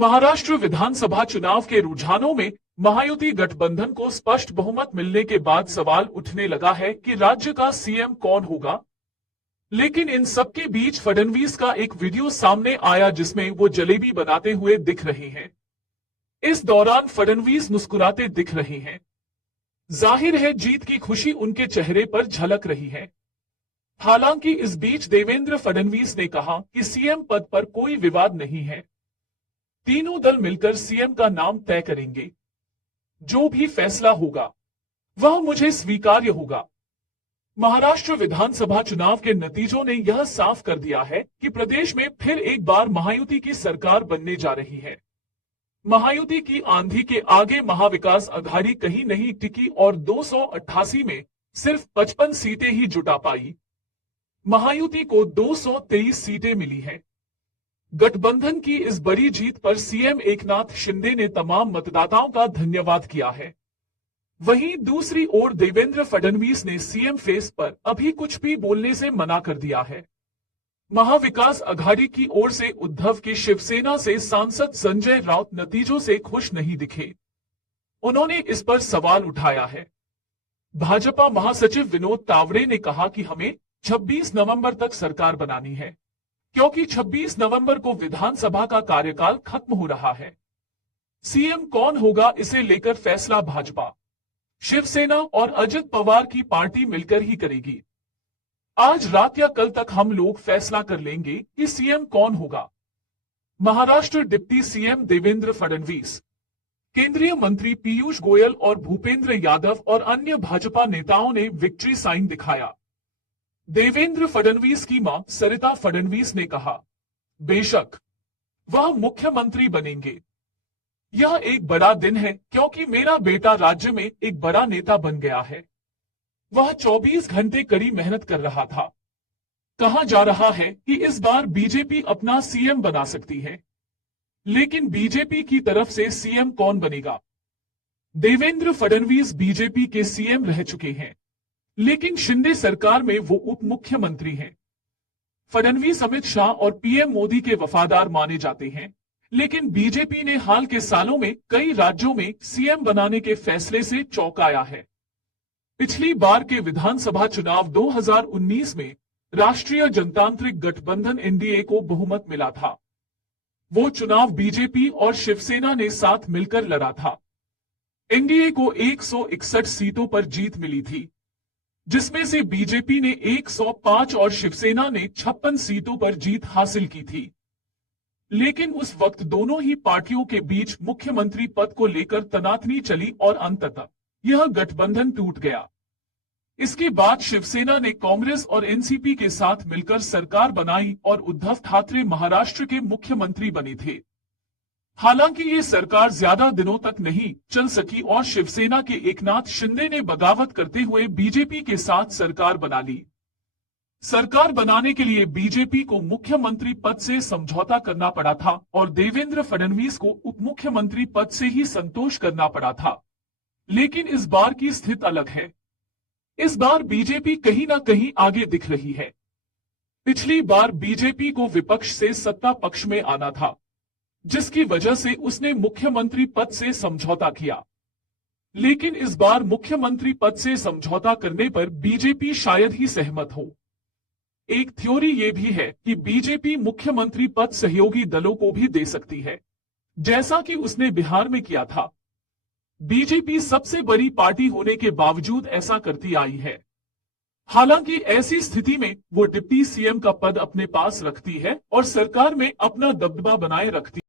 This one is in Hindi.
महाराष्ट्र विधानसभा चुनाव के रुझानों में महायुति गठबंधन को स्पष्ट बहुमत मिलने के बाद सवाल उठने लगा है कि राज्य का सीएम कौन होगा। लेकिन इन सबके बीच फडणवीस का एक वीडियो सामने आया जिसमें वो जलेबी बनाते हुए दिख रहे हैं। इस दौरान फडणवीस मुस्कुराते दिख रहे हैं। जाहिर है जीत की खुशी उनके चेहरे पर झलक रही है। हालांकि इस बीच देवेंद्र फडणवीस ने कहा कि सीएम पद पर कोई विवाद नहीं है। तीनों दल मिलकर सीएम का नाम तय करेंगे। जो भी फैसला होगा वह मुझे स्वीकार्य होगा। महाराष्ट्र विधानसभा चुनाव के नतीजों ने यह साफ कर दिया है कि प्रदेश में फिर एक बार महायुति की सरकार बनने जा रही है। महायुति की आंधी के आगे महाविकास अघाड़ी कहीं नहीं टिकी और 288 में सिर्फ 55 सीटें ही जुटा पाई। महायुति को 223 सीटें मिली हैं। गठबंधन की इस बड़ी जीत पर सीएम एकनाथ शिंदे ने तमाम मतदाताओं का धन्यवाद किया है। वहीं दूसरी ओर देवेंद्र फडणवीस ने सीएम फेस पर अभी कुछ भी बोलने से मना कर दिया है। महाविकास अघाड़ी की ओर से उद्धव की शिवसेना से सांसद संजय राउत नतीजों से खुश नहीं दिखे। उन्होंने इस पर सवाल उठाया है। भाजपा महासचिव विनोद तावड़े ने कहा कि हमें 26 नवंबर तक सरकार बनानी है, क्योंकि 26 नवंबर को विधानसभा का कार्यकाल खत्म हो रहा है। सीएम कौन होगा इसे लेकर फैसला भाजपा, शिवसेना और अजित पवार की पार्टी मिलकर ही करेगी। आज रात या कल तक हम लोग फैसला कर लेंगे कि सीएम कौन होगा। महाराष्ट्र डिप्टी सीएम देवेंद्र फडणवीस, केंद्रीय मंत्री पीयूष गोयल और भूपेंद्र यादव और अन्य भाजपा नेताओं ने विक्ट्री साइन दिखाया। देवेंद्र फडणवीस की मां सरिता फडणवीस ने कहा, बेशक वह मुख्यमंत्री बनेंगे। यह एक बड़ा दिन है क्योंकि मेरा बेटा राज्य में एक बड़ा नेता बन गया है। वह 24 घंटे कड़ी मेहनत कर रहा था। कहा जा रहा है कि इस बार बीजेपी अपना सीएम बना सकती है, लेकिन बीजेपी की तरफ से सीएम कौन बनेगा? देवेंद्र फडणवीस बीजेपी के सीएम रह चुके हैं, लेकिन शिंदे सरकार में वो उप मुख्यमंत्री हैं। फडणवीस अमित शाह और पीएम मोदी के वफादार माने जाते हैं, लेकिन बीजेपी ने हाल के सालों में कई राज्यों में सीएम बनाने के फैसले से चौंकाया है। पिछली बार के विधानसभा चुनाव 2019 में राष्ट्रीय जनतांत्रिक गठबंधन एनडीए को बहुमत मिला था। वो चुनाव बीजेपी और शिवसेना ने साथ मिलकर लड़ा था। एनडीए को 161 सीटों पर जीत मिली थी, जिसमें से बीजेपी ने 105 और शिवसेना ने 56 सीटों पर जीत हासिल की थी। लेकिन उस वक्त दोनों ही पार्टियों के बीच मुख्यमंत्री पद को लेकर तनातनी चली और अंततः यह गठबंधन टूट गया। इसके बाद शिवसेना ने कांग्रेस और एनसीपी के साथ मिलकर सरकार बनाई और उद्धव ठाकरे महाराष्ट्र के मुख्यमंत्री बने थे। हालांकि ये सरकार ज्यादा दिनों तक नहीं चल सकी और शिवसेना के एकनाथ शिंदे ने बगावत करते हुए बीजेपी के साथ सरकार बना ली। सरकार बनाने के लिए बीजेपी को मुख्यमंत्री पद से समझौता करना पड़ा था और देवेंद्र फडणवीस को उप मुख्यमंत्री पद से ही संतोष करना पड़ा था। लेकिन इस बार की स्थिति अलग है। इस बार बीजेपी कहीं ना कहीं आगे दिख रही है। पिछली बार बीजेपी को विपक्ष से सत्ता पक्ष में आना था, जिसकी वजह से उसने मुख्यमंत्री पद से समझौता किया। लेकिन इस बार मुख्यमंत्री पद से समझौता करने पर बीजेपी शायद ही सहमत हो। एक थ्योरी ये भी है कि बीजेपी मुख्यमंत्री पद सहयोगी दलों को भी दे सकती है, जैसा कि उसने बिहार में किया था। बीजेपी सबसे बड़ी पार्टी होने के बावजूद ऐसा करती आई है। हालांकि ऐसी स्थिति में वो डिप्टी सीएम का पद अपने पास रखती है और सरकार में अपना दबदबा बनाए रखती है।